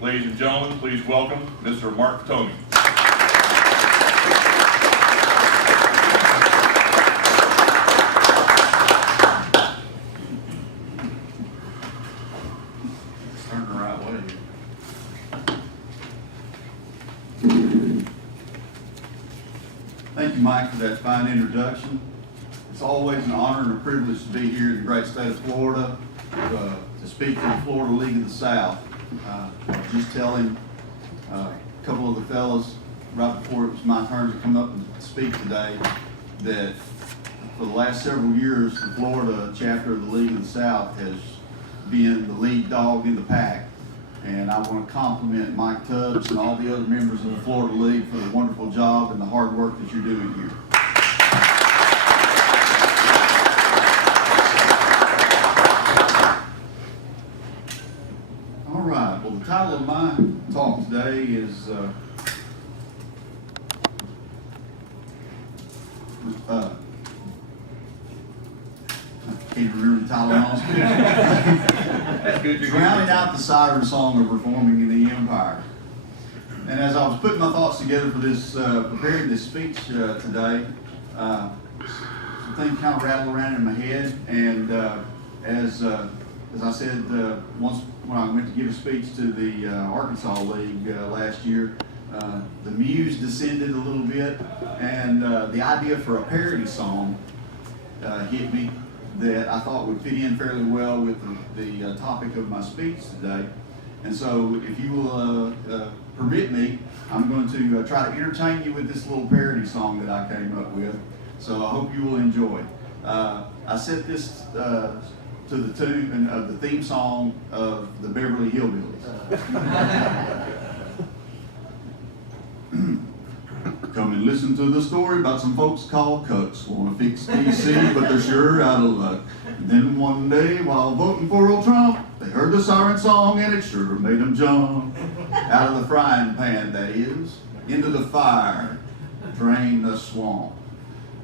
Ladies and gentlemen, please welcome Mr. Mark Thomey. Turn the right way. Thank you, Mike, for that fine introduction. It's always an honor and a privilege to be here in the great state of Florida to speak for the Florida League of the South. I was just telling a couple of the fellows right before it was my turn to come up and speak today that for the last several years, the Florida chapter of the League of the South has been the lead dog in the pack. And I want to compliment Mike Tubbs and all the other members of the Florida League for the wonderful job and the hard work that you're doing here. All right, well, the title of my talk today is I can't remember the title of my speech. That's good. Drowning out the siren song of reforming in the empire. And as I was putting my thoughts together for this, preparing this speech today, some things kind of rattled around in my head. And as I said once when I went to give a speech to the Arkansas League last year, the muse descended a little bit, and the idea for a parody song hit me that I thought would fit in fairly well with the topic of my speech today. And so if you will permit me, I'm going to try to entertain you with this little parody song that I came up with. So I hope you will enjoy. I set this to the tune of the theme song of the Beverly Hillbillies. Come and listen to the story about some folks called cucks. Want to fix DC, but they're sure out of luck. And then one day, while voting for old Trump, they heard the siren song and it sure made them jump. Out of the frying pan, that is, into the fire, drain the swamp.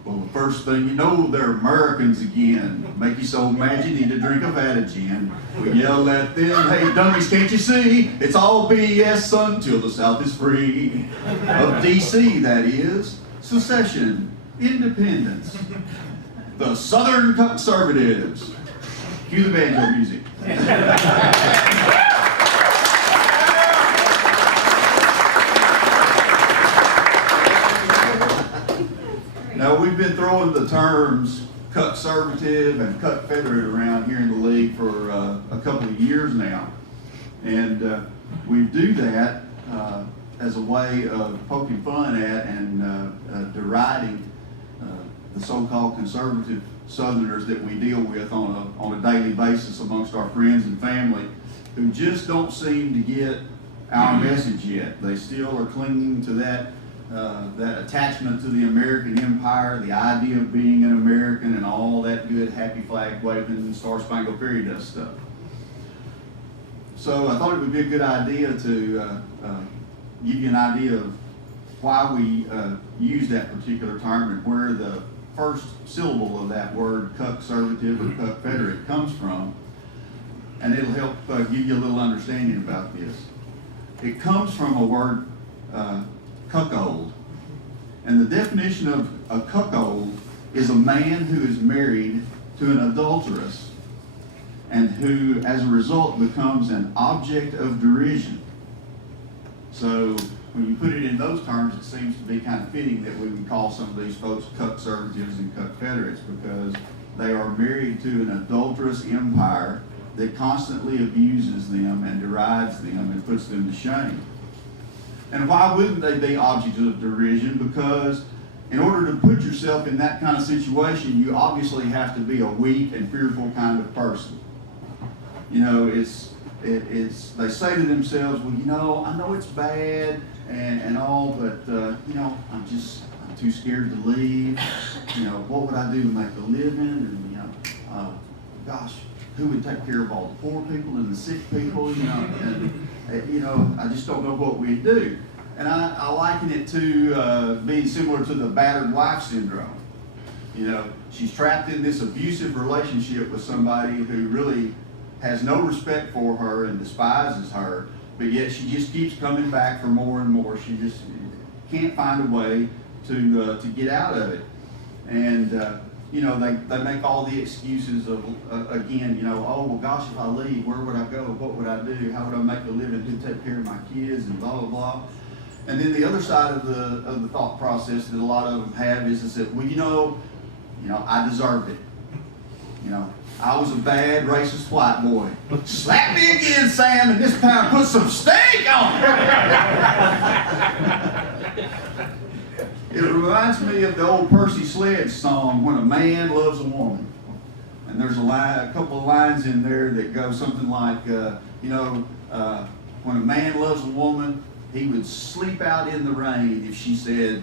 Well, the first thing you know, they're Americans again. Make you so mad you need to drink a vat of gin. We yell at them, hey dummies, can't you see? It's all BS until the South is free. Of DC, that is. Secession, independence. The Southern conservatives. Cue the banjo music. Now, we've been throwing the terms conservative and Confederate around here in the league for a couple of years now. And we do that as a way of poking fun at and deriding the so-called conservative Southerners that we deal with on a daily basis amongst our friends and family who just don't seem to get our message yet. They still are clinging to that attachment to the American empire, the idea of being an American and all that good happy flag waving Star Spangled Fairy Dust stuff. So I thought it would be a good idea to give you an idea of why we use that particular term and where the first syllable of that word, conservative or Confederate, comes from. And it'll help give you a little understanding about this. It comes from a word, cuckold. And the definition of a cuckold is a man who is married to an adulteress and who, as a result, becomes an object of derision. So when you put it in those terms, it seems to be kind of fitting that we would call some of these folks conservatives and Confederates because they are married to an adulterous empire that constantly abuses them and derides them and puts them to shame. And why wouldn't they be objects of derision? Because in order to put yourself in that kind of situation, you obviously have to be a weak and fearful kind of person. You know, they say to themselves, well, you know, I know it's bad and all, but, you know, I'm too scared to leave. You know, what would I do to make a living? And, you know, gosh, who would take care of all the poor people and the sick people? You know, and, you know, I just don't know what we'd do. And I liken it to being similar to the battered wife syndrome. You know, she's trapped in this abusive relationship with somebody who really has no respect for her and despises her, but yet she just keeps coming back for more and more. She just can't find a way to get out of it. And you know, they make all the excuses of, again, you know, oh, well, gosh, if I leave, where would I go? What would I do? How would I make a living? Who'd take care of my kids? And blah, blah, blah. And then the other side of the thought process that a lot of them have is that, well, you know, I deserved it. You know, I was a bad, racist white boy. Slap me again, Sam, and this time put some steak on it. It reminds me of the old Percy Sledge song, When a Man Loves a Woman. And there's a couple of lines in there that go something like, when a man loves a woman, he would sleep out in the rain if she said,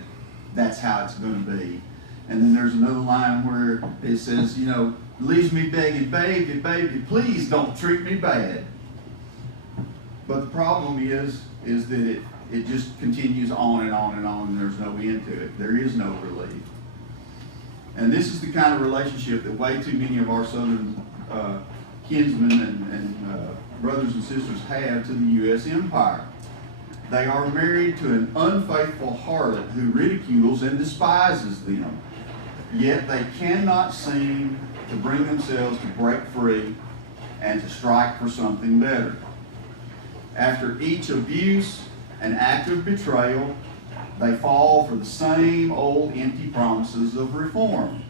that's how it's going to be. And then there's another line where it says, you know, leaves me begging, baby, please don't treat me bad. But the problem is that it just continues on and on and on, and there's no end to it. There is no relief. And this is the kind of relationship that way too many of our Southern kinsmen and brothers and sisters have to the U.S. empire. They are married to an unfaithful harlot who ridicules and despises them. Yet they cannot seem to bring themselves to break free and to strike for something better. After each abuse and act of betrayal, they fall for the same old empty promises of reform.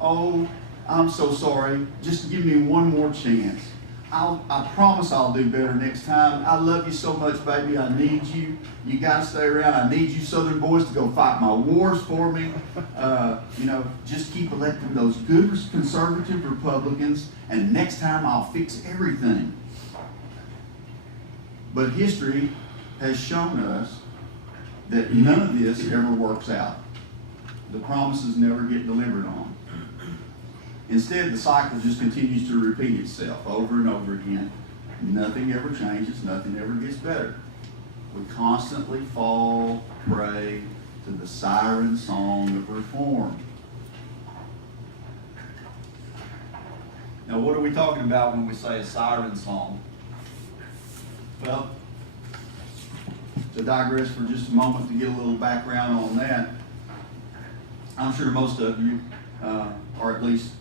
Oh, I'm so sorry. Just give me one more chance. I promise I'll do better next time. I love you so much, baby. I need you. You got to stay around. I need you Southern boys to go fight my wars for me. Just keep electing those good conservative Republicans, and next time I'll fix everything. But history has shown us that none of this ever works out. The promises never get delivered on. Instead, the cycle just continues to repeat itself over and over again. Nothing ever changes. Nothing ever gets better. We constantly fall prey to the siren song of reform. Now, what are we talking about when we say a siren song? Well, to digress for just a moment to get a little background on that, I'm sure most of you, or at least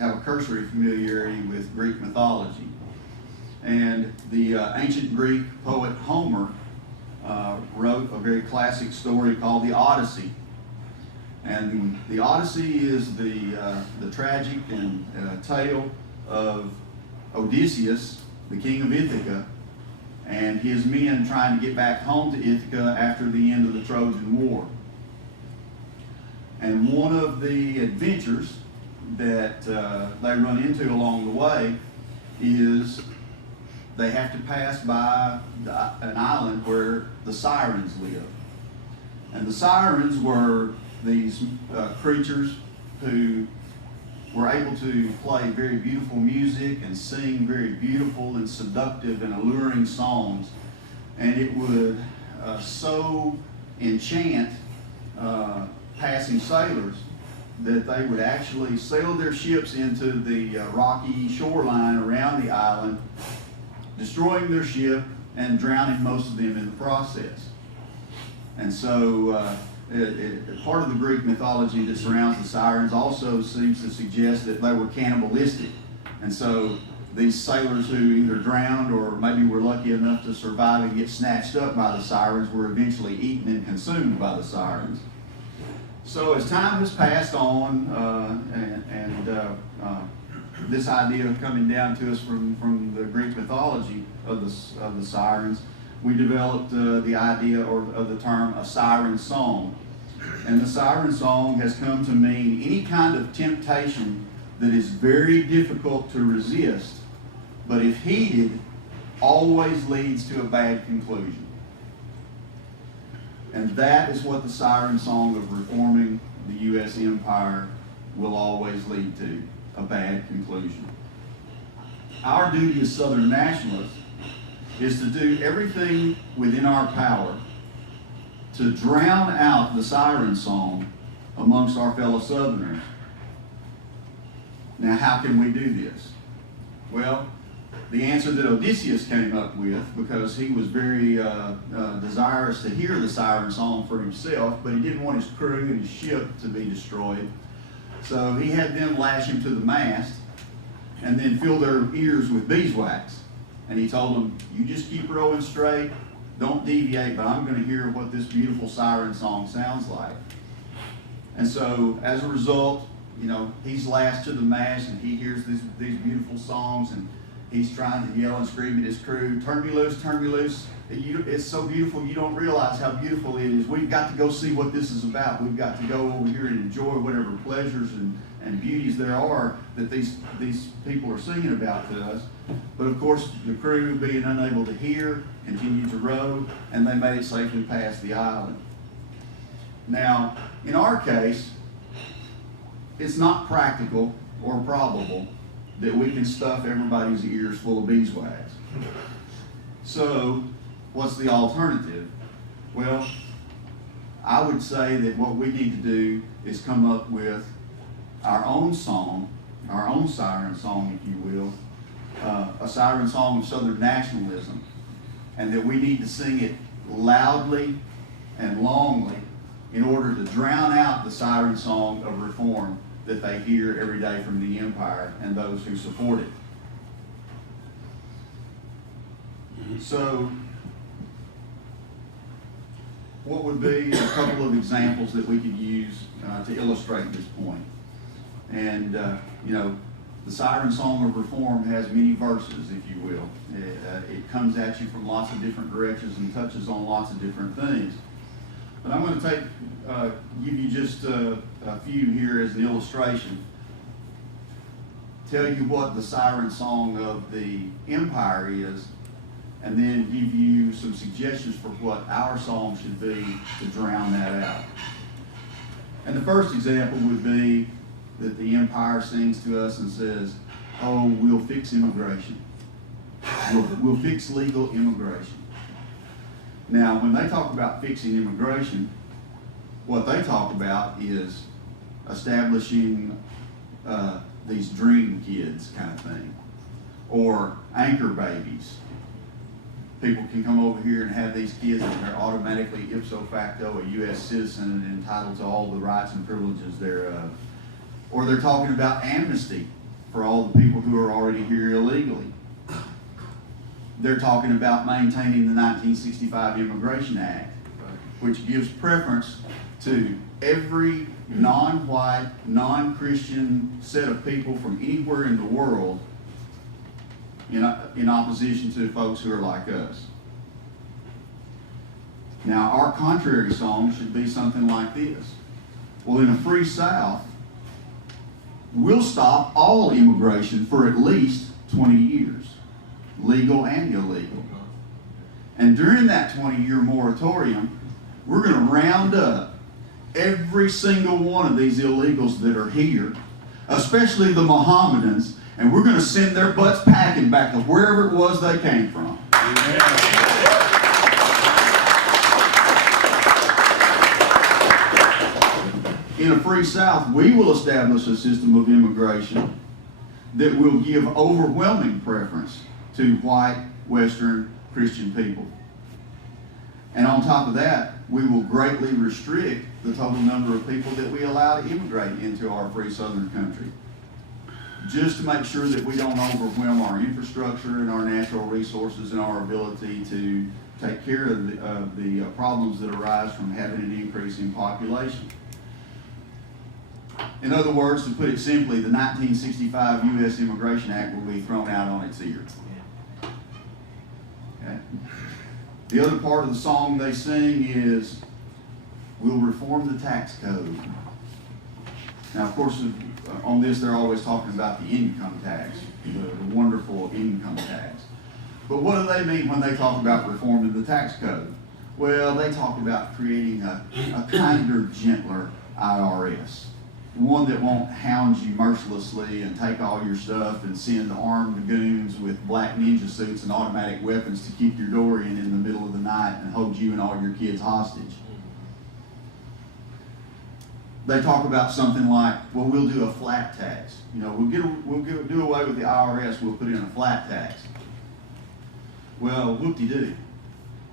have a cursory familiarity with Greek mythology. And the ancient Greek poet Homer wrote a very classic story called the Odyssey. And the Odyssey is the tragic and tale of Odysseus, the king of Ithaca, and his men trying to get back home to Ithaca after the end of the Trojan War. And one of the adventures that they run into along the way is they have to pass by an island where the Sirens live. And the Sirens were these creatures who were able to play very beautiful music and sing very beautiful and seductive and alluring songs. And it would so enchant passing sailors that they would actually sail their ships into the rocky shoreline around the island, destroying their ship and drowning most of them in the process. And so part of the Greek mythology that surrounds the Sirens also seems to suggest that they were cannibalistic. And so these sailors who either drowned or maybe were lucky enough to survive and get snatched up by the Sirens were eventually eaten and consumed by the Sirens. So as time has passed on, this idea coming down to us from the Greek mythology of the Sirens, we developed the idea of the term a siren song. And the siren song has come to mean any kind of temptation that is very difficult to resist, but if heeded, always leads to a bad conclusion. And that is what the siren song of reforming the U.S. empire will always lead to, a bad conclusion. Our duty as Southern Nationalists is to do everything within our power to drown out the siren song amongst our fellow Southerners. Now, how can we do this? Well, The answer that Odysseus came up with, because he was very desirous to hear the siren song for himself, but he didn't want his crew and his ship to be destroyed. So he had them lash him to the mast and then fill their ears with beeswax. And he told them, you just keep rowing straight, don't deviate, but I'm going to hear what this beautiful siren song sounds like. And so as a result, you know, he's lashed to the mast and he hears these beautiful songs, and he's trying to yell and scream at his crew, turn me loose, turn me loose. It's so beautiful, you don't realize how beautiful it is. We've got to go see what this is about. We've got to go over here and enjoy whatever pleasures and beauties there are that these people are singing about to us. But of course, the crew, being unable to hear, continued to row, and they made it safely past the island. Now, in our case, it's not practical or probable that we can stuff everybody's ears full of beeswax. So, what's the alternative? Well, I would say that what we need to do is come up with our own song, our own siren song, if you will, a siren song of Southern nationalism, and that we need to sing it loudly and longly in order to drown out the siren song of reform that they hear every day from the empire and those who support it. So, what would be a couple of examples that we could use to illustrate this point? And, you know, the Siren Song of Reform has many verses, if you will. It comes at you from lots of different directions and touches on lots of different things. But I'm going to give you just a few here as an illustration. Tell you what the Siren Song of the Empire is, and then give you some suggestions for what our song should be to drown that out. And the first example would be that the Empire sings to us and says, oh, we'll fix immigration. We'll fix legal immigration. Now, when they talk about fixing immigration, what they talk about is establishing these dream kids kind of thing, or anchor babies. People can come over here and have these kids and they're automatically ipso facto a U.S. citizen and entitled to all the rights and privileges thereof. Or they're talking about amnesty for all the people who are already here illegally. They're talking about maintaining the 1965 Immigration Act, which gives preference to every non-white, non-Christian set of people from anywhere in the world in opposition to folks who are like us. Now, our contrary song should be something like this. Well, in a free South, we'll stop all immigration for at least 20 years, legal and illegal. And during that 20-year moratorium, we're going to round up every single one of these illegals that are here, especially the Mohammedans, and we're going to send their butts packing back to wherever it was they came from. In a free South, we will establish a system of immigration that will give overwhelming preference to white, Western, Christian people. And on top of that, we will greatly restrict the total number of people that we allow to immigrate into our free Southern country, just to make sure that we don't overwhelm our infrastructure and our natural resources and our ability to take care of the problems that arise from having an increase in population. In other words, to put it simply, the 1965 U.S. Immigration Act will be thrown out on its ear. Okay? The other part of the song they sing is, we'll reform the tax code. Now, of course, on this they're always talking about the income tax, the wonderful income tax. But what do they mean when they talk about reforming the tax code? Well, they talk about creating a kinder, gentler IRS. One that won't hound you mercilessly and take all your stuff and send armed goons with black ninja suits and automatic weapons to keep your door in the middle of the night and hold you and all your kids hostage. they talk about something like, well, we'll do a flat tax. You know, we'll do away with the IRS, we'll put in a flat tax. Well, whoop-de-doo.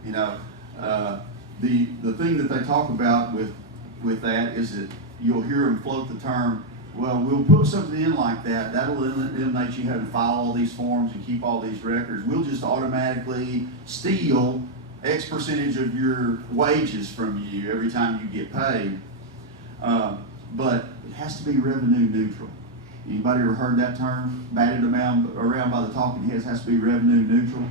You know, the thing that they talk about with that is that you'll hear them float the term, well, we'll put something in like that, that'll eliminate you having to file all these forms and keep all these records. We'll just automatically steal X percentage of your wages from you every time you get paid. But it has to be revenue neutral. Anybody ever heard that term batted around by the talking heads? Has to be revenue neutral.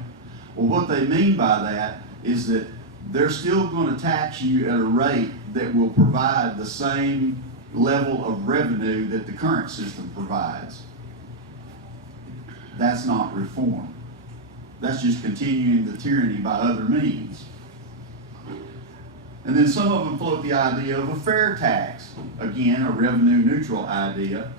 Well, what they mean by that is that they're still going to tax you at a rate that will provide the same level of revenue that the current system provides. That's not reform. That's just continuing the tyranny by other means. And then some of them float the idea of a fair tax. Again, a revenue neutral idea.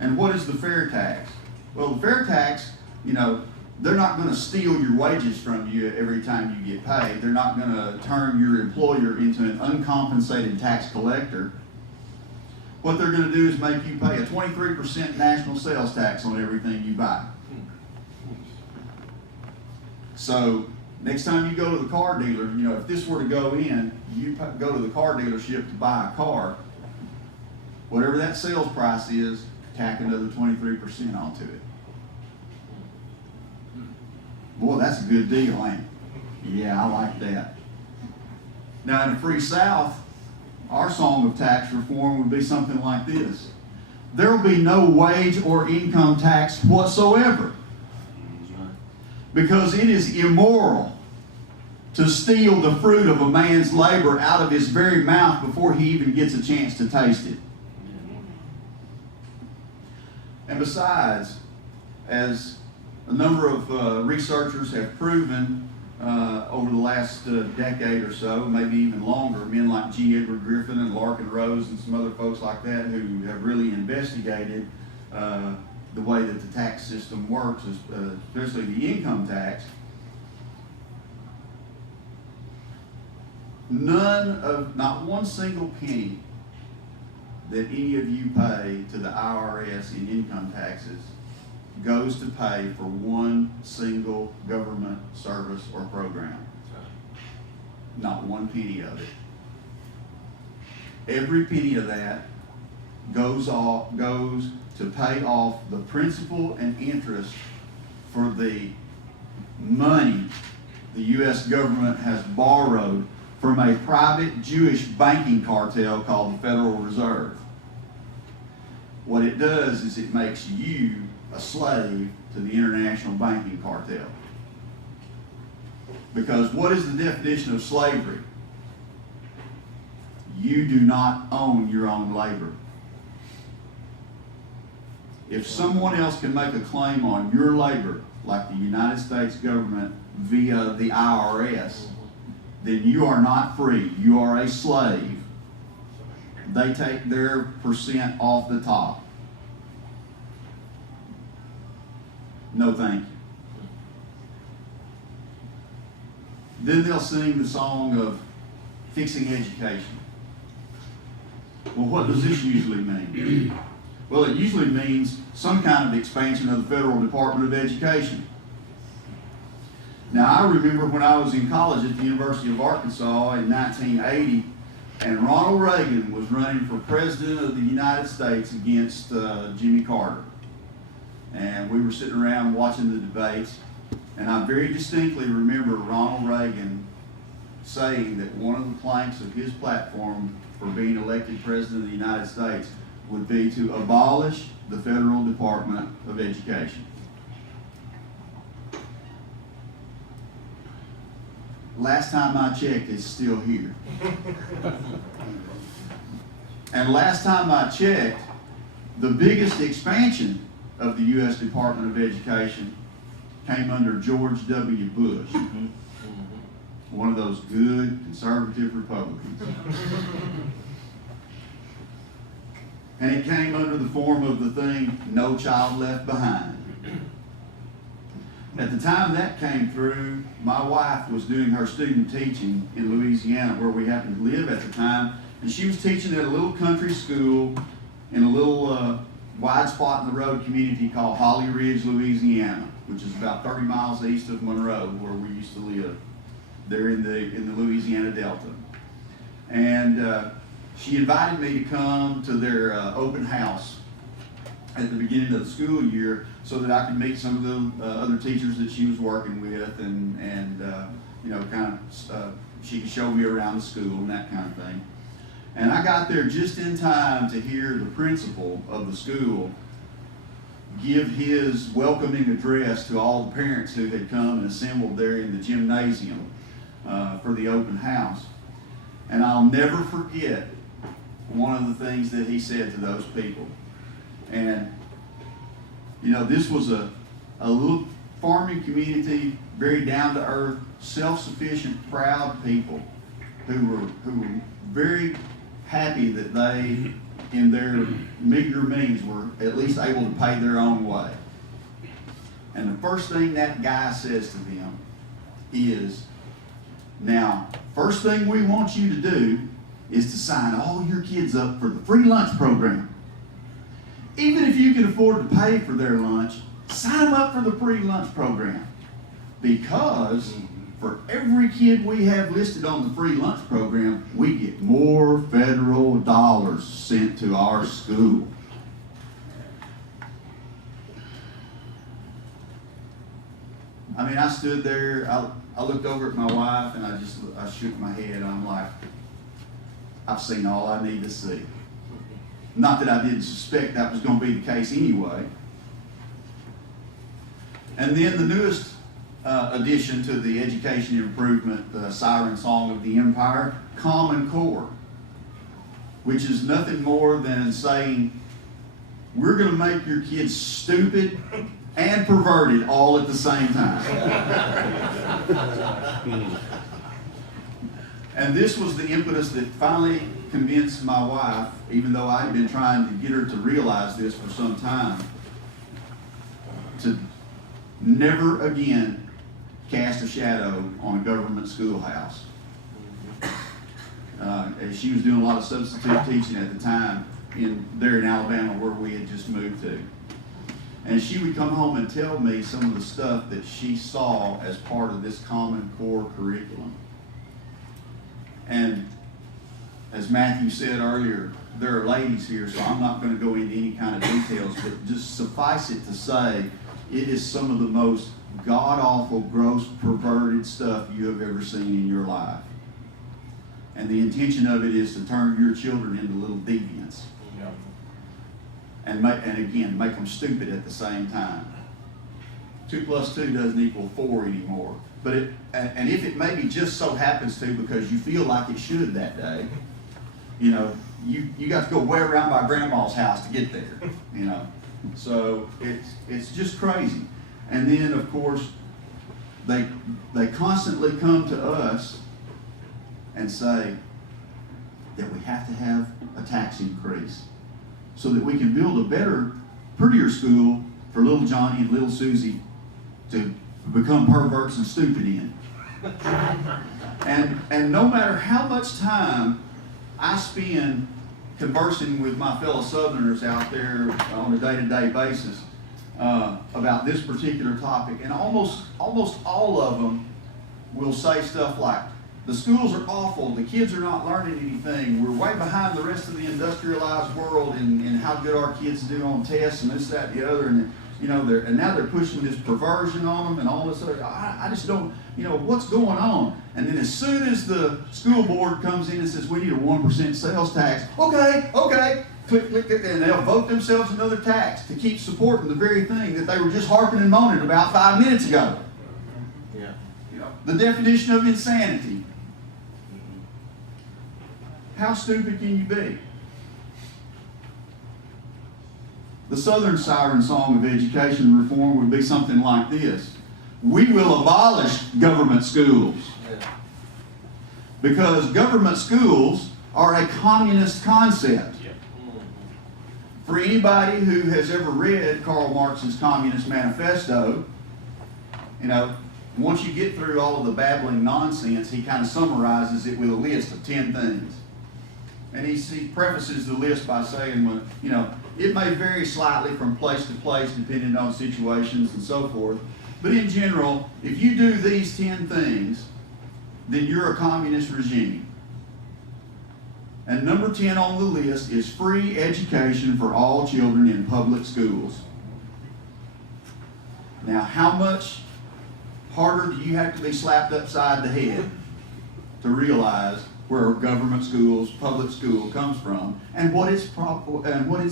And what is the fair tax? Well, the fair tax, you know, they're not going to steal your wages from you every time you get paid. They're not going to turn your employer into an uncompensated tax collector. What they're going to do is make you pay a 23% national sales tax on everything you buy. So next time you go to the car dealer, you know, if this were to go in, you go to the car dealership to buy a car, whatever that sales price is, tack another 23% onto it. Boy, that's a good deal, ain't it? Yeah, I like that. Now, in a free South, our song of tax reform would be something like this. There will be no wage or income tax whatsoever, because it is immoral to steal the fruit of a man's labor out of his very mouth before he even gets a chance to taste it. And besides, as a number of researchers have proven over the last decade or so, maybe even longer, men like G. Edward Griffin and Larkin Rose and some other folks like that who have really investigated the way that the tax system works, especially the income tax. Not one single penny that any of you pay to the IRS in income taxes goes to pay for one single government service or program. Not one penny of it. Every penny of that goes to pay off the principal and interest for the money the U.S. government has borrowed from a private Jewish banking cartel called the Federal Reserve. What it does is it makes you a slave to the international banking cartel. Because what is the definition of slavery? You do not own your own labor. If someone else can make a claim on your labor, like the United States government via the IRS, then you are not free. You are a slave. They take their percent off the top. No thank you. Then they'll sing the song of fixing education. Well, what does this usually mean? Well, it usually means some kind of expansion of the Federal Department of Education. Now, I remember when I was in college at the University of Arkansas in 1980, and Ronald Reagan was running for President of the United States against Jimmy Carter. And we were sitting around watching the debates, and I very distinctly remember Ronald Reagan saying that one of the planks of his platform for being elected President of the United States would be to abolish the Federal Department of Education. Last time I checked, it's still here. And last time I checked, the biggest expansion of the U.S. Department of Education came under George W. Bush, one of those good conservative Republicans. And it came under the form of the thing, No Child Left Behind. At the time that came through, my wife was doing her student teaching in Louisiana, where we happened to live at the time, And she was teaching at a little country school in a little wide spot in the road community called Holly Ridge, Louisiana, which is about 30 miles east of Monroe, where we used to live, there in the Louisiana Delta. And she invited me to come to their open house at the beginning of the school year so that I could meet some of the other teachers that she was working with and you know, kind of, she could show me around the school and that kind of thing. And I got there just in time to hear the principal of the school give his welcoming address to all the parents who had come and assembled there in the gymnasium for the open house. And I'll never forget one of the things that he said to those people. And, you know, this was a little farming community, very down-to-earth, self-sufficient, proud people who were very happy that they, in their meager means, were at least able to pay their own way. And the first thing that guy says to them is, now, first thing we want you to do is to sign all your kids up for the free lunch program. Even if you can afford to pay for their lunch, sign them up for the free lunch program. Because for every kid we have listed on the free lunch program, we get more federal dollars sent to our school. I mean, I stood there, I looked over at my wife and I shook my head. I'm like, I've seen all I need to see. Not that I didn't suspect that was going to be the case anyway. And then the newest addition to the education improvement, the Siren Song of the Empire, Common Core, which is nothing more than saying, we're going to make your kids stupid and perverted all at the same time. And this was the impetus that finally convinced my wife, even though I had been trying to get her to realize this for some time, to never again cast a shadow on a government schoolhouse. As she was doing a lot of substitute teaching at the time there in Alabama where we had just moved to. And she would come home and tell me some of the stuff that she saw as part of this Common Core curriculum. And as Matthew said earlier, there are ladies here, so I'm not going to go into any kind of details, but just suffice it to say, it is some of the most god-awful, gross, perverted stuff you have ever seen in your life. And the intention of it is to turn your children into little deviants. And again, make them stupid at the same time. 2 plus 2 doesn't equal 4 anymore. But and if it maybe just so happens to because you feel like it should that day, you know, you got to go way around by grandma's house to get there, you know. So it's just crazy. And then of course they constantly come to us and say that we have to have a tax increase so that we can build a better, prettier school for little Johnny and little Susie to become perverts and stupid in. And no matter how much time I spend conversing with my fellow Southerners out there on a day-to-day basis about this particular topic, and almost all of them will say stuff like, the schools are awful, the kids are not learning anything, we're way behind the rest of the industrialized world in how good our kids do on tests and this, that, the other, and you know, and now they're pushing this perversion on them and all this other. I just don't, you know, what's going on? And then as soon as the school board comes in and says we need a 1% sales tax, okay, click, and they'll vote themselves another tax to keep supporting the very thing that they were just harping and moaning about 5 minutes ago. Yeah. You know, the definition of insanity. How stupid can you be? The Southern Siren Song of education reform would be something like this. We will abolish government schools. Because government schools are a communist concept. For anybody who has ever read Karl Marx's Communist Manifesto, you know, once you get through all of the babbling nonsense, he kind of summarizes it with a list of 10 things. And he prefaces the list by saying, well, you know, it may vary slightly from place to place depending on situations and so forth. But in general, if you do these 10 things, then you're a communist regime. And number 10 on the list is free education for all children in public schools. Now, how much harder do you have to be slapped upside the head to realize where government schools, public school comes from, and what its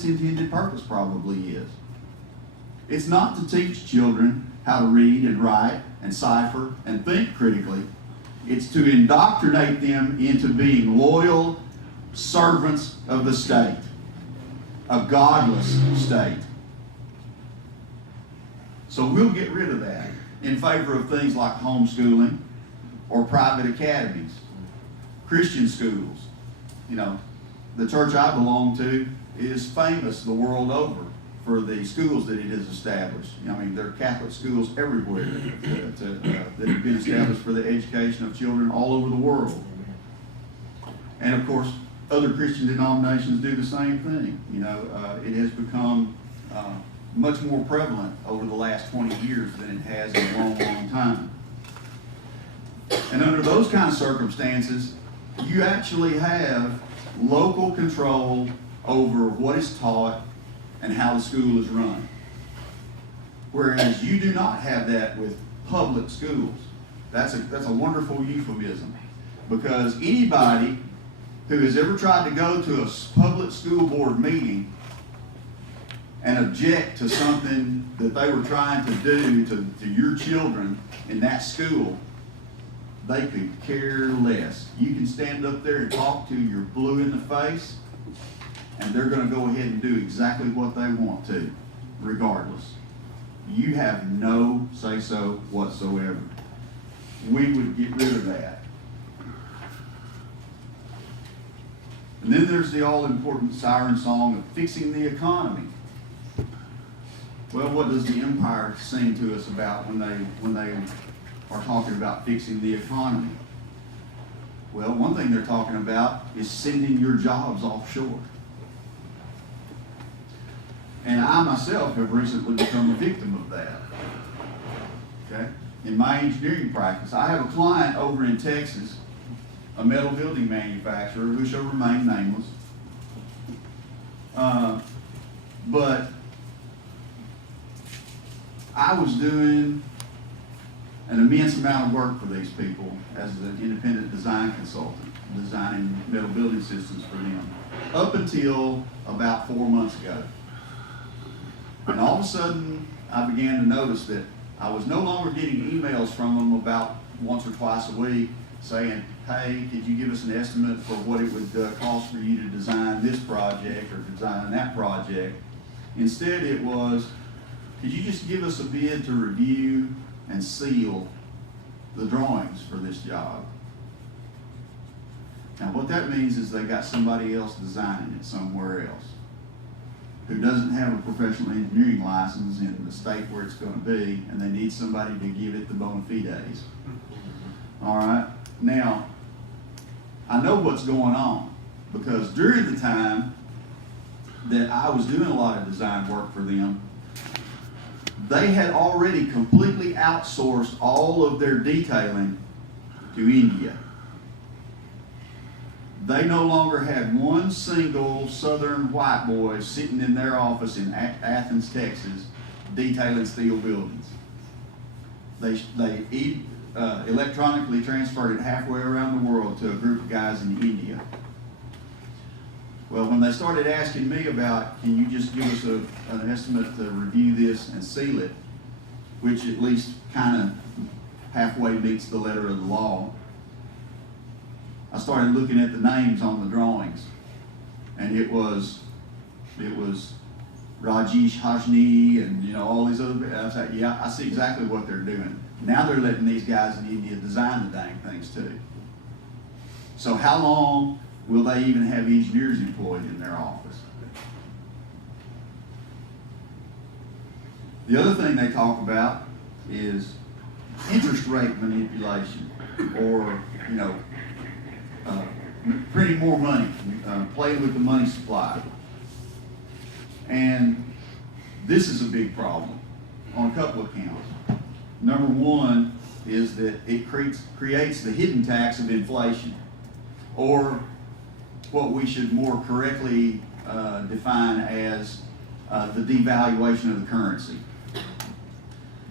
intended purpose probably is? It's not to teach children how to read and write and cipher and think critically. It's to indoctrinate them into being loyal servants of the state, a godless state. So we'll get rid of that in favor of things like homeschooling or private academies, Christian schools. You know, the church I belong to is famous the world over for the schools that it has established. I mean, there are Catholic schools everywhere that have been established for the education of children all over the world. And of course, other Christian denominations do the same thing. You know, it has become much more prevalent over the last 20 years than it has in a long, long time. And under those kind of circumstances, you actually have local control over what is taught and how the school is run. Whereas you do not have that with public schools. That's a wonderful euphemism, because anybody who has ever tried to go to a public school board meeting and object to something that they were trying to do to your children in that school, they could care less. You can stand up there and talk till you're blue in the face, and they're going to go ahead and do exactly what they want to, regardless. You have no say-so whatsoever. We would get rid of that. And then there's the all-important siren song of fixing the economy. Well, what does the empire sing to us about when they are talking about fixing the economy? Well, one thing they're talking about is sending your jobs offshore. And I myself have recently become a victim of that. Okay? In my engineering practice, I have a client over in Texas, a metal building manufacturer who shall remain nameless. But I was doing an immense amount of work for these people as an independent design consultant, designing metal building systems for them, up until about 4 months ago. And all of a sudden, I began to notice that I was no longer getting emails from them about once or twice a week saying, hey, could you give us an estimate for what it would cost for you to design this project or design that project? Instead, it was, could you just give us a bid to review and seal the drawings for this job? Now, what that means is they got somebody else designing it somewhere else who doesn't have a professional engineering license in the state where it's going to be, and they need somebody to give it the bona fides. All right? Now, I know what's going on, because during the time that I was doing a lot of design work for them, they had already completely outsourced all of their detailing to India. They no longer had one single southern white boy sitting in their office in Athens, Texas, detailing steel buildings. They electronically transferred it halfway around the world to a group of guys in India. Well, when they started asking me about, can you just give us an estimate to review this and seal it, which at least kind of halfway meets the letter of the law, I started looking at the names on the drawings, and it was Rajesh Hajni and all these other. I was like, yeah, I see exactly what they're doing. Now they're letting these guys in India design the dang things too. So how long will they even have engineers employed in their office? The other thing they talk about is interest rate manipulation, or printing more money, playing with the money supply. And this is a big problem on a couple of counts. Number one is that it creates the hidden tax of inflation, or what we should more correctly define as the devaluation of the currency.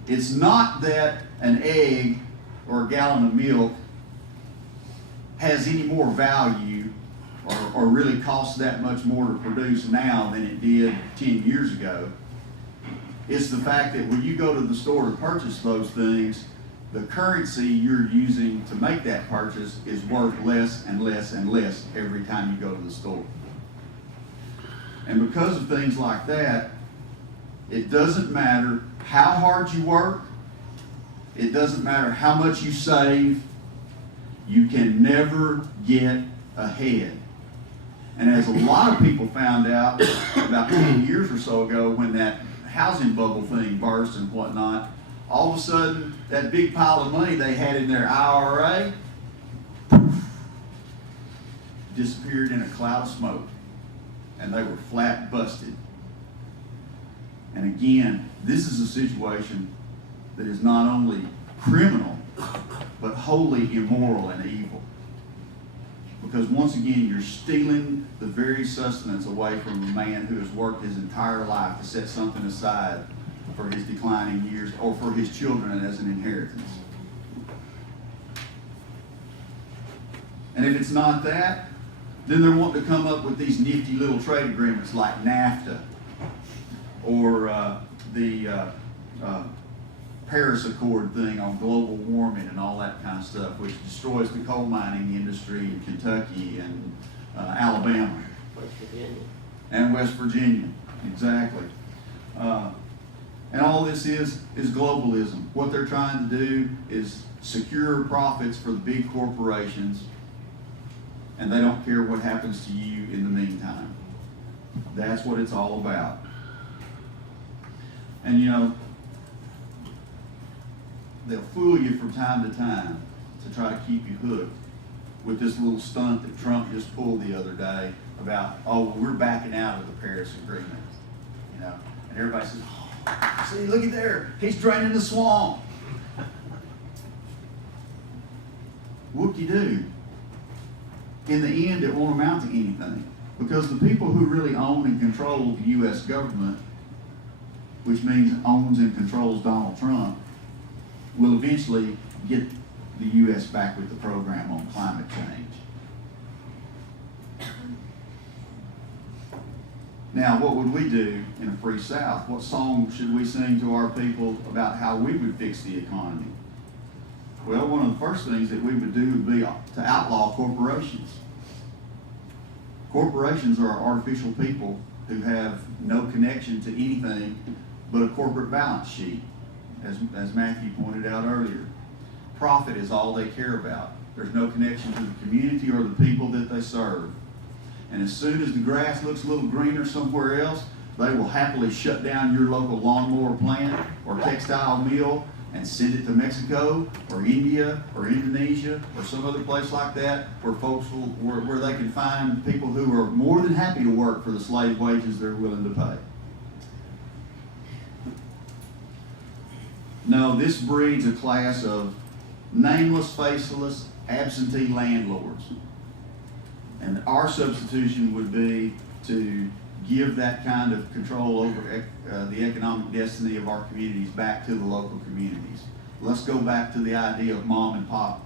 It's not that an egg or a gallon of milk has any more value or really costs that much more to produce now than it did 10 years ago. It's the fact that when you go to the store to purchase those things, the currency you're using to make that purchase is worth less and less and less every time you go to the store. And because of things like that, it doesn't matter how hard you work, it doesn't matter how much you save, you can never get ahead. And as a lot of people found out about 10 years or so ago when that housing bubble thing burst and whatnot, all of a sudden that big pile of money they had in their IRA disappeared in a cloud of smoke, and they were flat busted. And again, this is a situation that is not only criminal, but wholly immoral and evil. Because once again, you're stealing the very sustenance away from a man who has worked his entire life to set something aside for his declining years or for his children as an inheritance. And if it's not that, then they're wanting to come up with these nifty little trade agreements like NAFTA or the Paris Accord thing on global warming and all that kind of stuff, which destroys the coal mining industry in Kentucky and Alabama. West Virginia. And West Virginia, exactly. And all this is globalism. What they're trying to do is secure profits for the big corporations, and they don't care what happens to you in the meantime. That's what it's all about. And you know, they'll fool you from time to time to try to keep you hooked with this little stunt that Trump just pulled the other day about, oh, well, we're backing out of the Paris Agreement. You know, and everybody says, oh, see, look at there, he's draining the swamp. Whoop-de-doo. In the end, it won't amount to anything, because the people who really own and control the U.S. government, which means owns and controls Donald Trump, will eventually get the U.S. back with the program on climate change. Now, what would we do in a free South? What song should we sing to our people about how we would fix the economy? Well, one of the first things that we would do would be to outlaw corporations. Corporations are artificial people who have no connection to anything but a corporate balance sheet, as Matthew pointed out earlier. Profit is all they care about. There's no connection to the community or the people that they serve. And as soon as the grass looks a little greener somewhere else, they will happily shut down your local lawnmower plant or textile mill and send it to Mexico or India or Indonesia or some other place like that where folks where they can find people who are more than happy to work for the slave wages they're willing to pay. No, this breeds a class of nameless, faceless, absentee landlords. And our substitution would be to give that kind of control over the economic destiny of our communities back to the local communities. Let's go back to the idea of mom and pop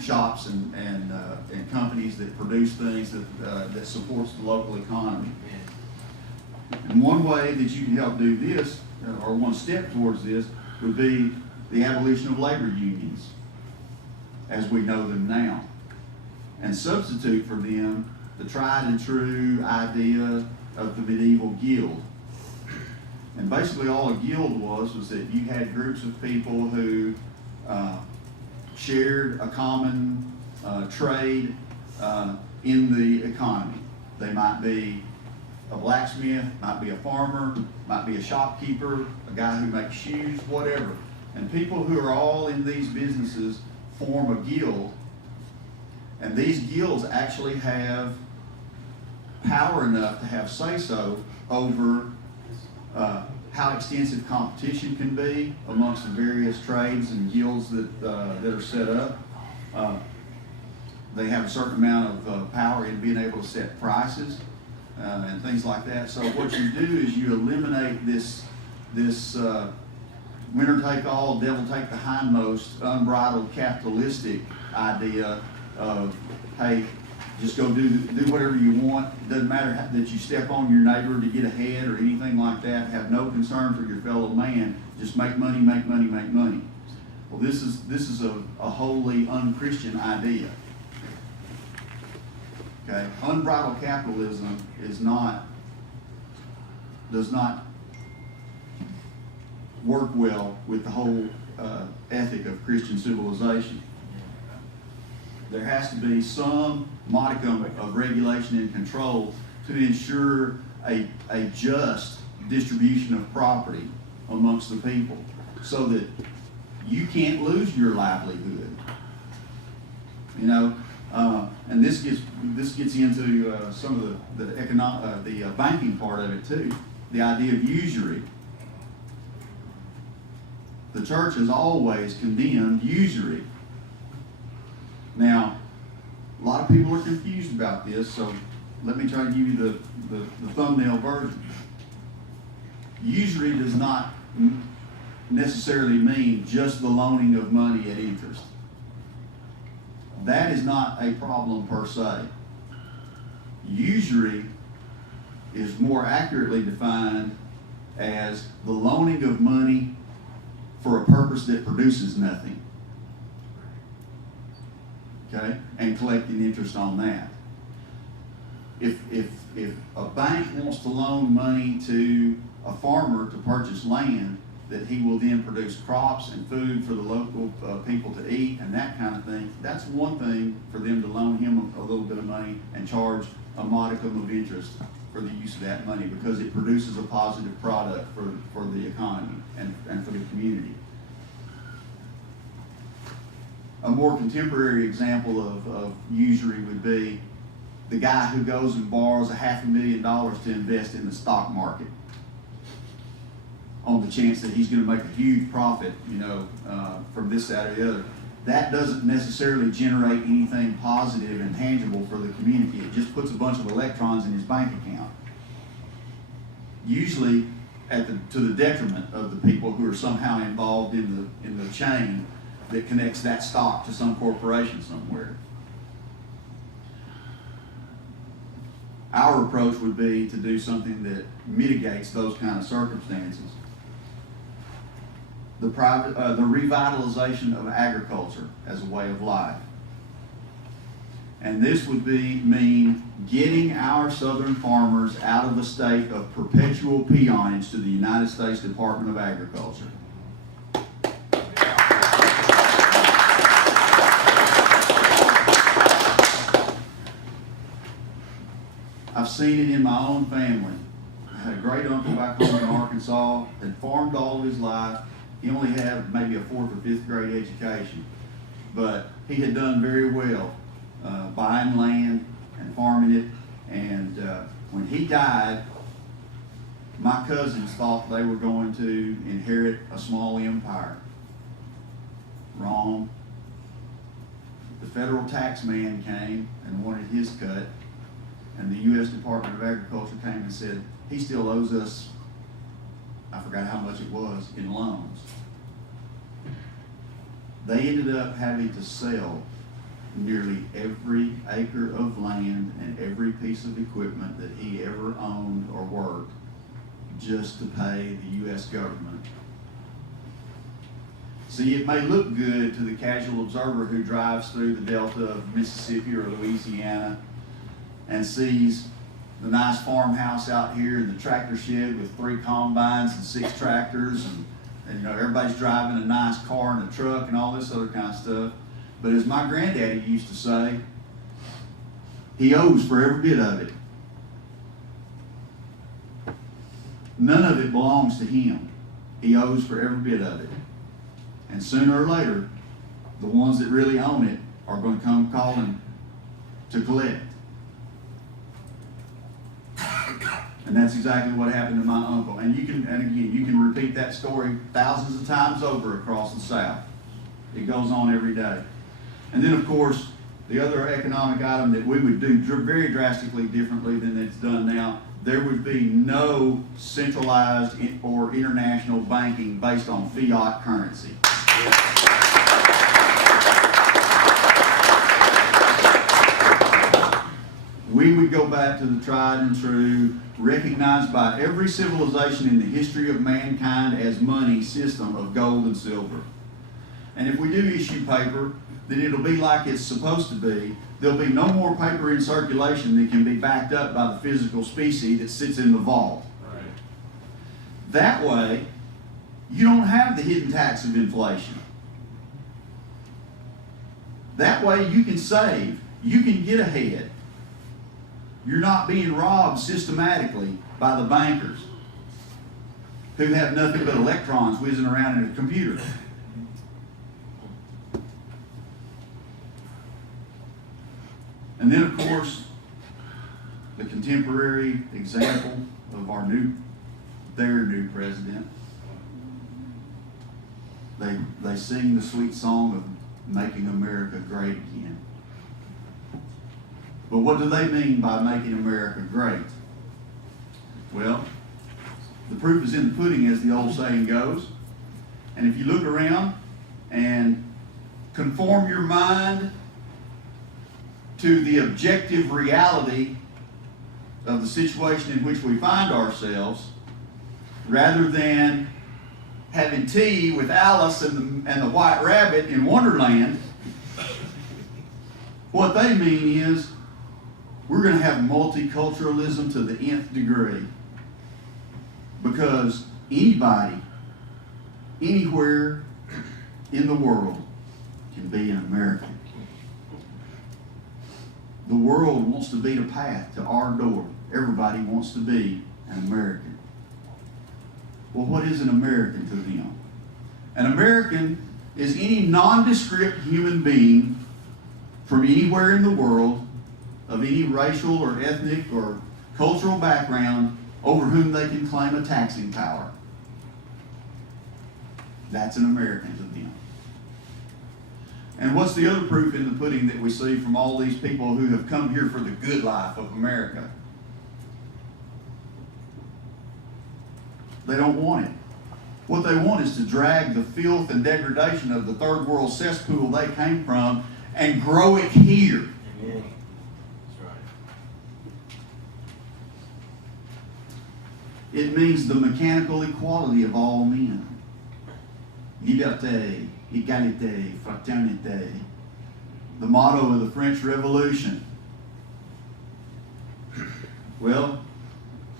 shops and companies that produce things that supports the local economy. And one way that you can help do this, or one step towards this, would be the abolition of labor unions as we know them now, and substitute for them the tried and true idea of the medieval guild. And basically all a guild was that you had groups of people who shared a common trade in the economy. They might be a blacksmith, might be a farmer, might be a shopkeeper, a guy who makes shoes, whatever. And people who are all in these businesses form a guild, And these guilds actually have power enough to have say-so over how extensive competition can be amongst the various trades and guilds that are set up. They have a certain amount of power in being able to set prices and things like that. So what you do is you eliminate this winner take all, devil take the hindmost, unbridled capitalistic idea of, hey, just go do whatever you want. It doesn't matter that you step on your neighbor to get ahead or anything like that. Have no concern for your fellow man. Just make money, make money, make money. Well, this is a wholly unchristian idea. Okay, unbridled capitalism does not work well with the whole ethic of Christian civilization. There has to be some modicum of regulation and control to ensure a just distribution of property amongst the people, so that you can't lose your livelihood. You know, and this gets into some of the banking part of it too. The idea of usury. The church has always condemned usury. Now, a lot of people are confused about this, so let me try to give you the thumbnail version. Usury does not necessarily mean just the loaning of money at interest. That is not a problem per se. Usury is more accurately defined as the loaning of money for a purpose that produces nothing. Okay, and collecting interest on that. If a bank wants to loan money to a farmer to purchase land that he will then produce crops and food for the local people to eat and that kind of thing, that's one thing for them to loan him a little bit of money and charge a modicum of interest for the use of that money, because it produces a positive product for the economy and for the community. A more contemporary example of usury would be the guy who goes and borrows $500,000 to invest in the stock market on the chance that he's going to make a huge profit, from this, that, or the other. That doesn't necessarily generate anything positive and tangible for the community. It just puts a bunch of electrons in his bank account. Usually to the detriment of the people who are somehow involved in the chain that connects that stock to some corporation somewhere. Our approach would be to do something that mitigates those kind of circumstances. The revitalization of agriculture as a way of life. And this would mean getting our southern farmers out of a state of perpetual peonage to the United States Department of Agriculture. I've seen it in my own family. I had a great uncle back home in Arkansas that farmed all of his life. He only had maybe a 4th or 5th grade education, but he had done very well buying land and farming it. And when he died, my cousins thought they were going to inherit a small empire. Wrong. The federal tax man came and wanted his cut, and the U.S. Department of Agriculture came and said, he still owes us, I forgot how much it was, in loans. They ended up having to sell nearly every acre of land and every piece of equipment that he ever owned or worked just to pay the U.S. government. See, it may look good to the casual observer who drives through the delta of Mississippi or Louisiana and sees the nice farmhouse out here and the tractor shed with 3 combines and 6 tractors, and everybody's driving a nice car and a truck and all this other kind of stuff. But as my granddaddy used to say, he owes for every bit of it. None of it belongs to him. He owes for every bit of it. And sooner or later, the ones that really own it are going to come calling to collect. And that's exactly what happened to my uncle. And again, you can repeat that story thousands of times over across the South. It goes on every day. And then, of course, the other economic item that we would do very drastically differently than it's done now, there would be no centralized or international banking based on fiat currency. We would go back to the tried and true, recognized by every civilization in the history of mankind as money system of gold and silver. And if we do issue paper, then it'll be like it's supposed to be. There'll be no more paper in circulation that can be backed up by the physical specie that sits in the vault. Right. That way, you don't have the hidden tax of inflation. That way you can save. You can get ahead. You're not being robbed systematically by the bankers who have nothing but electrons whizzing around in a computer. And then, of course, the contemporary example of their new president. They sing the sweet song of making America great again. But what do they mean by making America great? Well, the proof is in the pudding, as the old saying goes. And if you look around and conform your mind to the objective reality of the situation in which we find ourselves, rather than having tea with Alice and the White Rabbit in Wonderland, what they mean is we're going to have multiculturalism to the nth degree, because anybody, anywhere in the world can be an American. The world wants to beat a path to our door. Everybody wants to be an American. Well, what is an American to them? An American is any nondescript human being from anywhere in the world, of any racial or ethnic or cultural background, over whom they can claim a taxing power. That's an American to them. And what's the other proof in the pudding that we see from all these people who have come here for the good life of America? They don't want it. What they want is to drag the filth and degradation of the third world cesspool they came from and grow it here. Amen. That's right. It means the mechanical equality of all men. Liberté, égalité, fraternité. The motto of the French Revolution. Well,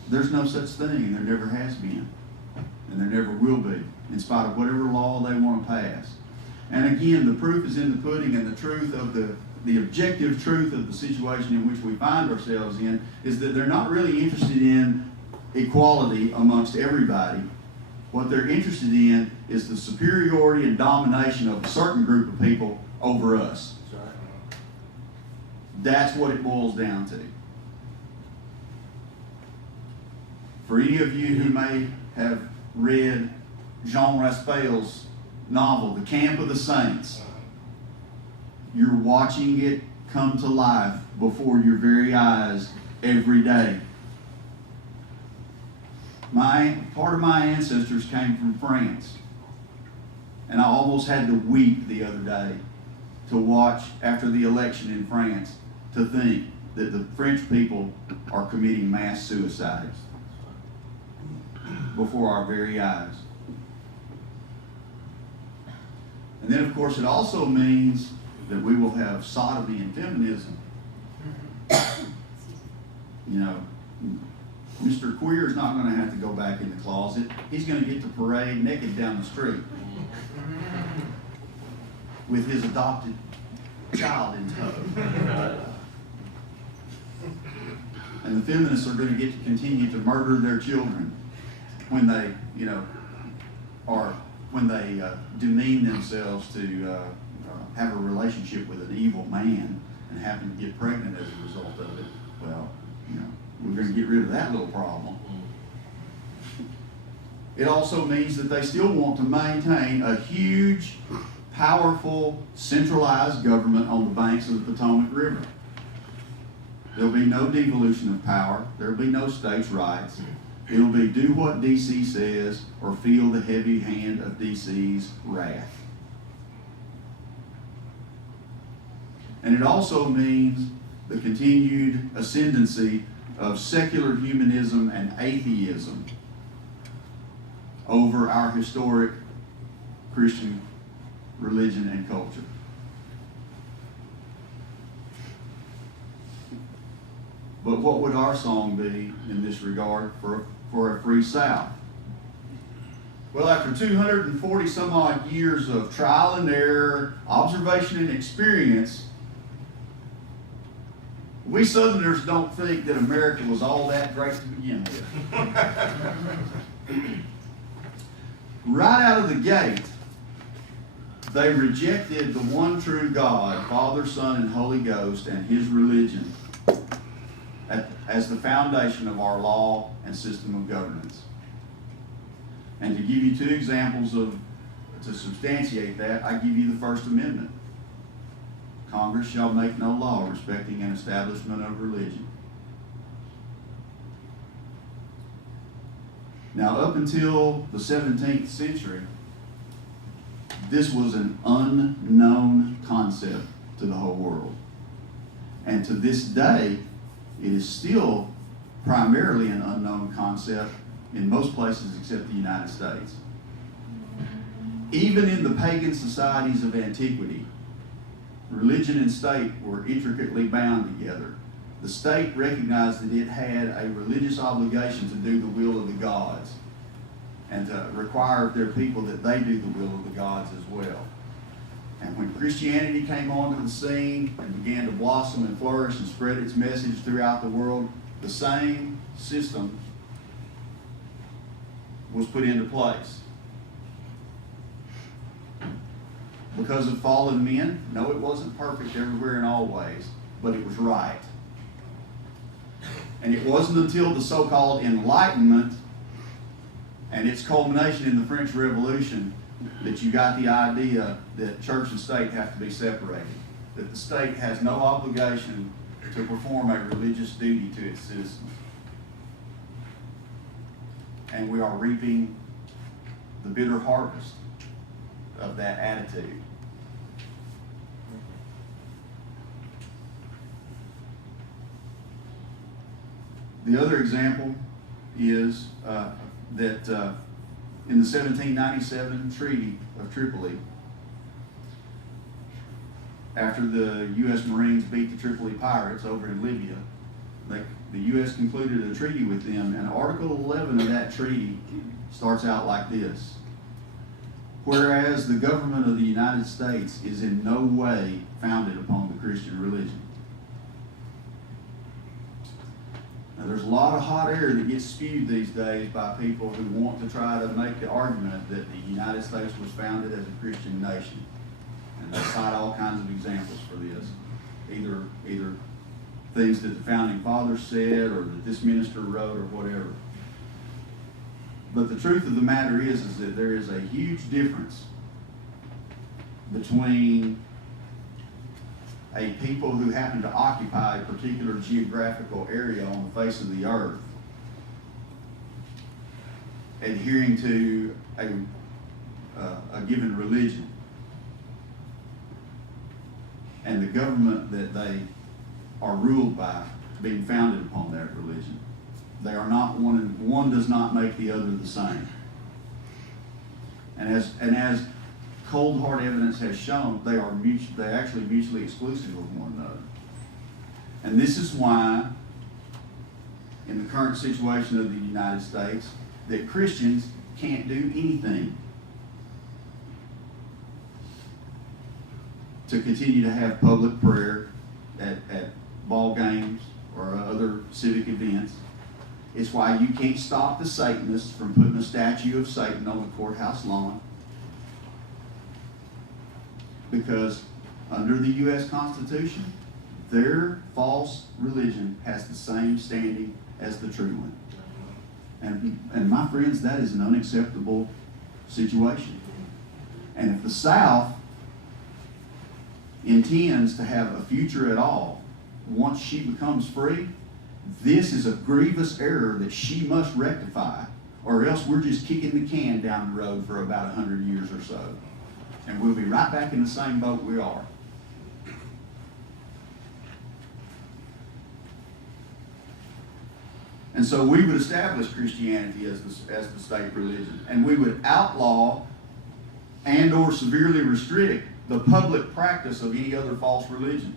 there's no such thing, and there never has been. And there never will be, in spite of whatever law they want to pass. And again, the proof is in the pudding, and the truth of the objective truth of the situation in which we find ourselves in is that they're not really interested in equality amongst everybody. What they're interested in is the superiority and domination of a certain group of people over us. That's right. That's what it boils down to. For any of you who may have read Jean Raspail's novel, The Camp of the Saints, you're watching it come to life before your very eyes every day. Part of my ancestors came from France, and I almost had to weep the other day to watch, after the election in France, to think that the French people are committing mass suicides before our very eyes. And then, of course, it also means that we will have sodomy and feminism. You know, Mr. Queer is not going to have to go back in the closet. He's going to get to parade naked down the street with his adopted child in tow. And the feminists are going to get to continue to murder their children when they, demean themselves to have a relationship with an evil man and happen to get pregnant as a result of it, well, we're going to get rid of that little problem. It also means that they still want to maintain a huge, powerful, centralized government on the banks of the Potomac River. There'll be no devolution of power. There'll be no states' rights. It'll be do what D.C. says or feel the heavy hand of D.C.'s wrath. And it also means the continued ascendancy of secular humanism and atheism over our historic Christian religion and culture. But what would our song be in this regard for a free South? Well, after 240 some odd years of trial and error, observation and experience, we Southerners don't think that America was all that great to begin with. Right out of the gate, they rejected the one true God, Father, Son, and Holy Ghost, and His religion as the foundation of our law and system of governance. And to give you two examples to substantiate that, I give you the First Amendment. Congress shall make no law respecting an establishment of religion. Now, up until the 17th century, this was an unknown concept to the whole world. And to this day, it is still primarily an unknown concept in most places except the United States. Even in the pagan societies of antiquity, religion and state were intricately bound together. The state recognized that it had a religious obligation to do the will of the gods and to require of their people that they do the will of the gods as well. And when Christianity came onto the scene and began to blossom and flourish and spread its message throughout the world, the same system was put into place. Because of fallen men? No, it wasn't perfect everywhere and always, but it was right. And it wasn't until the so-called Enlightenment and its culmination in the French Revolution that you got the idea that church and state have to be separated. That the state has no obligation to perform a religious duty to its citizens. And we are reaping the bitter harvest of that attitude. The other example is that in the 1797 Treaty of Tripoli, after the U.S. Marines beat the Tripoli pirates over in Libya, the U.S. concluded a treaty with them, and Article 11 of that treaty starts out like this. Whereas the government of the United States is in no way founded upon the Christian religion. Now, there's a lot of hot air that gets spewed these days by people who want to try to make the argument that the United States was founded as a Christian nation. And they cite all kinds of examples for this. Either things that the founding fathers said or that this minister wrote or whatever. But the truth of the matter is that there is a huge difference between a people who happen to occupy a particular geographical area on the face of the earth adhering to a given religion and the government that they are ruled by being founded upon that religion. They are not one does not make the other the same. And as cold hard evidence has shown, they actually mutually exclusive of one another. And this is why, in the current situation of the United States, that Christians can't do anything to continue to have public prayer at ball games or other civic events. It's why you can't stop the Satanists from putting a statue of Satan on the courthouse lawn. Because under the U.S. Constitution, their false religion has the same standing as the true one. And my friends, that is an unacceptable situation. And if the South intends to have a future at all, once she becomes free, this is a grievous error that she must rectify, or else we're just kicking the can down the road for about 100 years or so. And we'll be right back in the same boat we are. And so we would establish Christianity as the state religion. And we would outlaw and or severely restrict the public practice of any other false religion.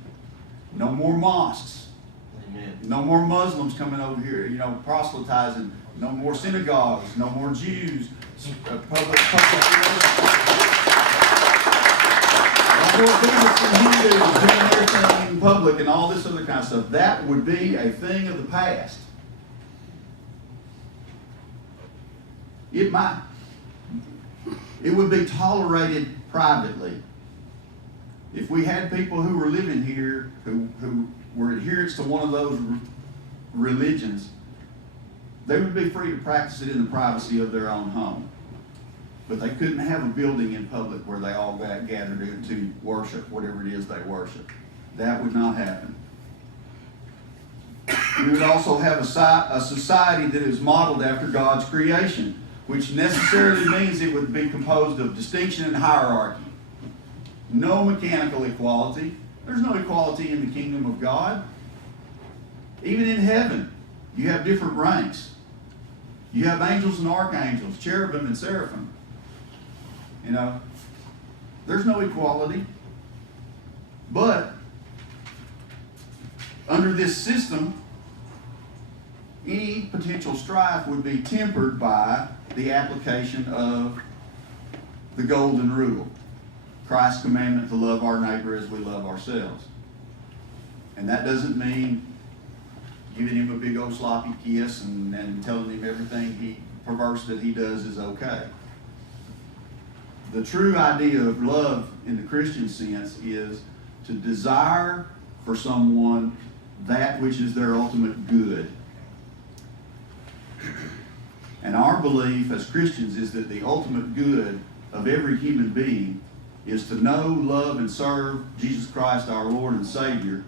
No more mosques. Amen. No more Muslims coming over here, proselytizing. No more synagogues. No more Jews. Public. No more Buddhists and Hindus doing everything in public and all this other kind of stuff. That would be a thing of the past. It would be tolerated privately. If we had people who were living here who were adherents to one of those religions, they would be free to practice it in the privacy of their own home. But they couldn't have a building in public where they all got gathered to worship whatever it is they worship. That would not happen. We would also have a society that is modeled after God's creation, which necessarily means it would be composed of distinction and hierarchy. No mechanical equality. There's no equality in the kingdom of God. Even in heaven, you have different ranks. You have angels and archangels, cherubim and seraphim. There's no equality. But under this system, any potential strife would be tempered by the application of the golden rule. Christ's commandment to love our neighbor as we love ourselves. And that doesn't mean giving him a big old sloppy kiss and telling him everything perverse that he does is okay. The true idea of love in the Christian sense is to desire for someone that which is their ultimate good. And our belief as Christians is that the ultimate good of every human being is to know, love, and serve Jesus Christ, our Lord and Savior,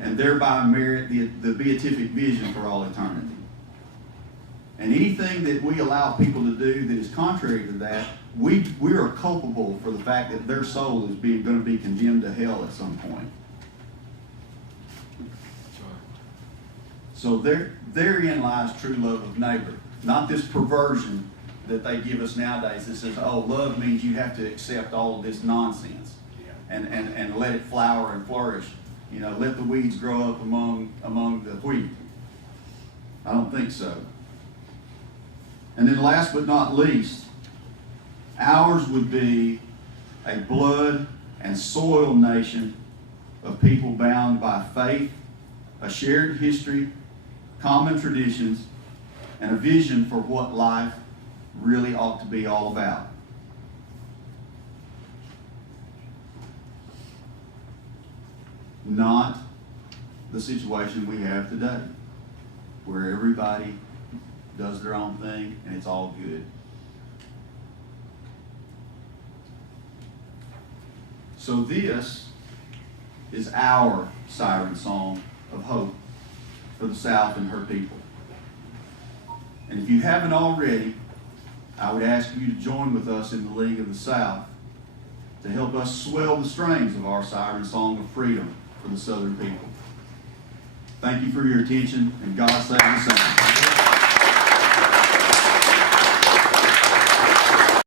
and thereby merit the beatific vision for all eternity. And anything that we allow people to do that is contrary to that, we are culpable for the fact that their soul is going to be condemned to hell at some point. So therein lies true love of neighbor, not this perversion that they give us nowadays that says, oh, love means you have to accept all of this nonsense and let it flower and flourish. Let the weeds grow up among the wheat. I don't think so. And then last but not least, ours would be a blood and soil nation of people bound by faith, a shared history, common traditions, and a vision for what life really ought to be all about. Not the situation we have today, where everybody does their own thing and it's all good. So this is our siren song of hope for the South and her people. And if you haven't already, I would ask you to join with us in the League of the South to help us swell the strings of our siren song of freedom for the Southern people. Thank you for your attention, and God save the South.